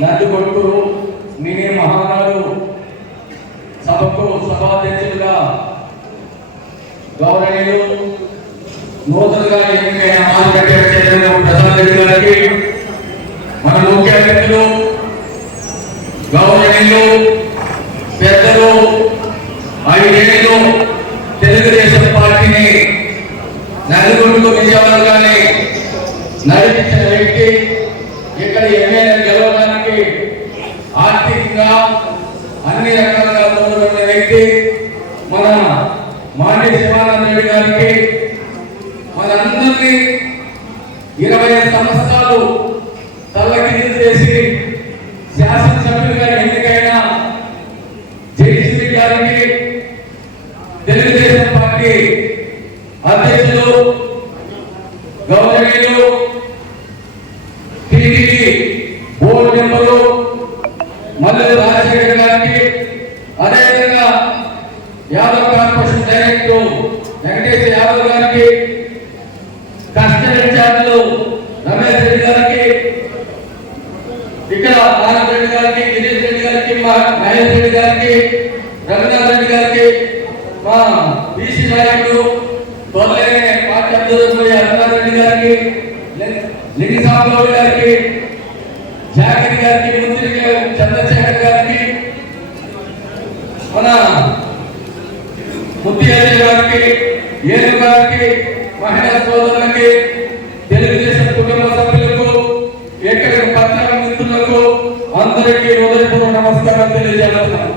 నంది కొడుకు మినీ మహానాడు సభకు సభాధ్యక్షులుగా గౌరవీయులు నూతనగా ఎన్నికైన ప్రసాద్ రెడ్డి గారికి మన ముఖ్య అతిథులు గౌరవీయులు పెద్దలు ఐదేళ్ళు తెలుగుదేశం పార్టీని నడిపించిన వ్యక్తి ఇక్కడ మాజీ శివానందరెడ్డి గారికి మనందరినీ ఇరవై ఐదు సంవత్సరాలు తల్లకింది చేసి శాసనసభ్యులుగా ఎన్నికైన జయశ్రీ గారికి తెలుగుదేశం పార్టీ అధ్యక్షులు గౌరవీయులు టీడీపీ బోర్డు మెంబరు మల్లె రాజశేఖర్ గారికి అదేవిధంగా యాదవ్ కార్పొరేషన్ నాయకులు వెంకటేశ్ యాదవ్ గారికి కస్టడీ ఇన్ఛార్జ్లు రమేష్ రెడ్డి గారికి ఇక్కడ భారత్ రెడ్డి గారికి గిరీష్ రెడ్డి గారికి మా మహేష్ రెడ్డి గారికి రఘునాథ్ రెడ్డి గారికి మా బీసీ నాయకులు తొలగే పార్టీ అభ్యర్థులు రఘునాథ్ రెడ్డి గారికి లింగసాంబరావు గారికి జాగరి గారికి మంత్రి చంద్రశేఖర్ గారికి మన ముత్యాలయ ఏనుగారికి మహిళా సోదరులకి తెలుగుదేశం కుటుంబ సభ్యులకు ఏకైక పత్రిక మిత్రులకు అందరికీ హృదయపూర్వ నమస్కారం తెలియజేస్తున్నాను.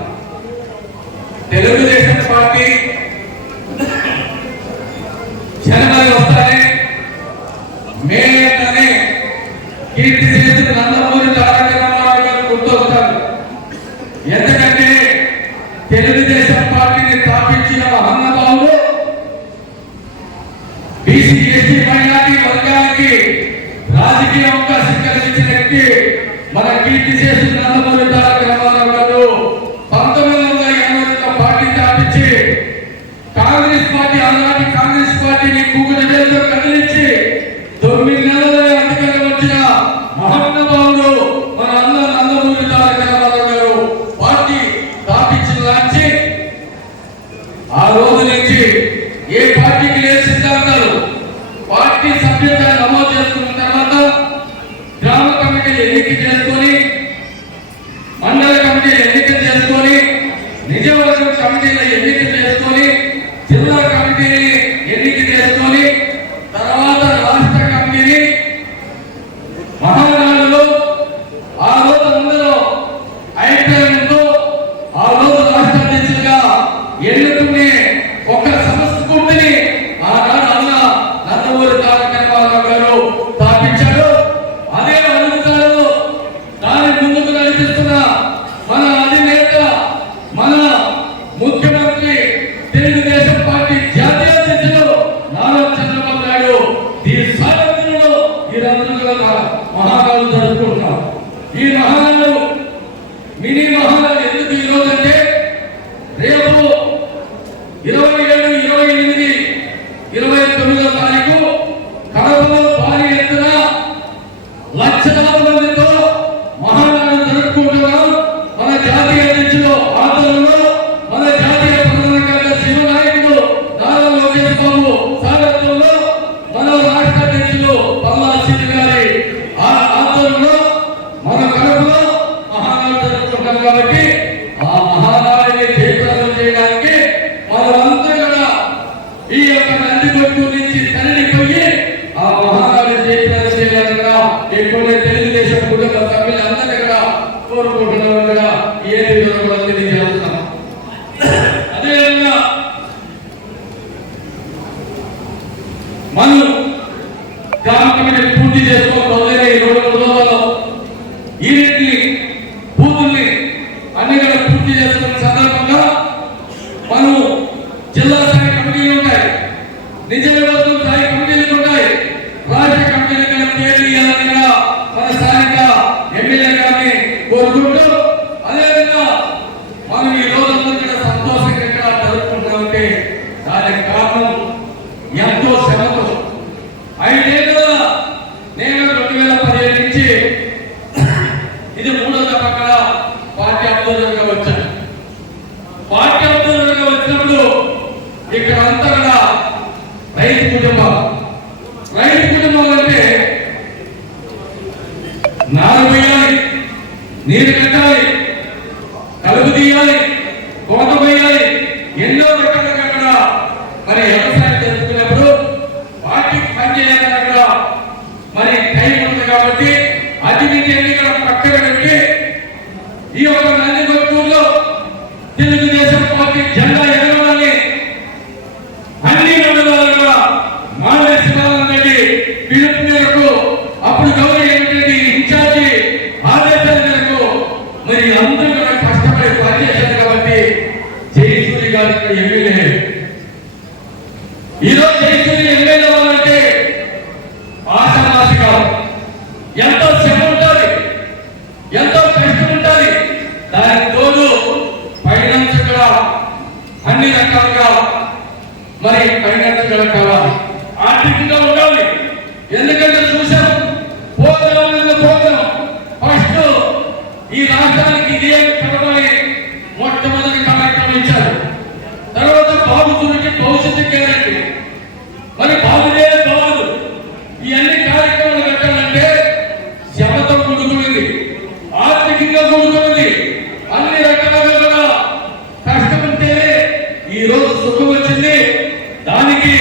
తెలుగుదేశం పార్టీ జనవరి వస్తానే మే అని కీర్తి చేసిన నందమూరి తారక రామారావు గారు గుర్తొస్తారు. ఎందుకంటే తెలుగుదేశం అభివృద్ధి చేస్తున్నారో ಈ ರಹ నేను రెండు వేల నుంచి ఇది మూడో తప్పకల పార్టీ అభ్యర్థులుగా వచ్చాను. పార్టీ అభ్యర్థులుగా వచ్చినప్పుడు ఇక్కడ అంతా కూడా రైతు కుటుంబం. రైతు కుటుంబం అంటే నాలుగు నీరు ఈరోజు జయసూరి ఎమ్మెల్యే అవ్వాలంటే ఆశామాసి కాదు ఎంతో శ్రమ ఉంటుంది ఎంతో కష్టం ఉంటుంది. దానికి తోడు ఫైనాన్స్ కూడా అన్ని రకాలుగా మరి ఫైనాన్స్ కూడా కావాలి. ఆర్థికంగా ఉండాలి. ఎందుకంటే చూసాం పోతాం పోతాం ఫస్ట్ ఈ రాష్ట్రానికి ఇదే కడమని మొట్టమొదటి కార్యక్రమం ఇచ్చారు. తర్వాత బాబు గురించి భవిష్యత్తు సొత్తు వచ్చింది. దానికి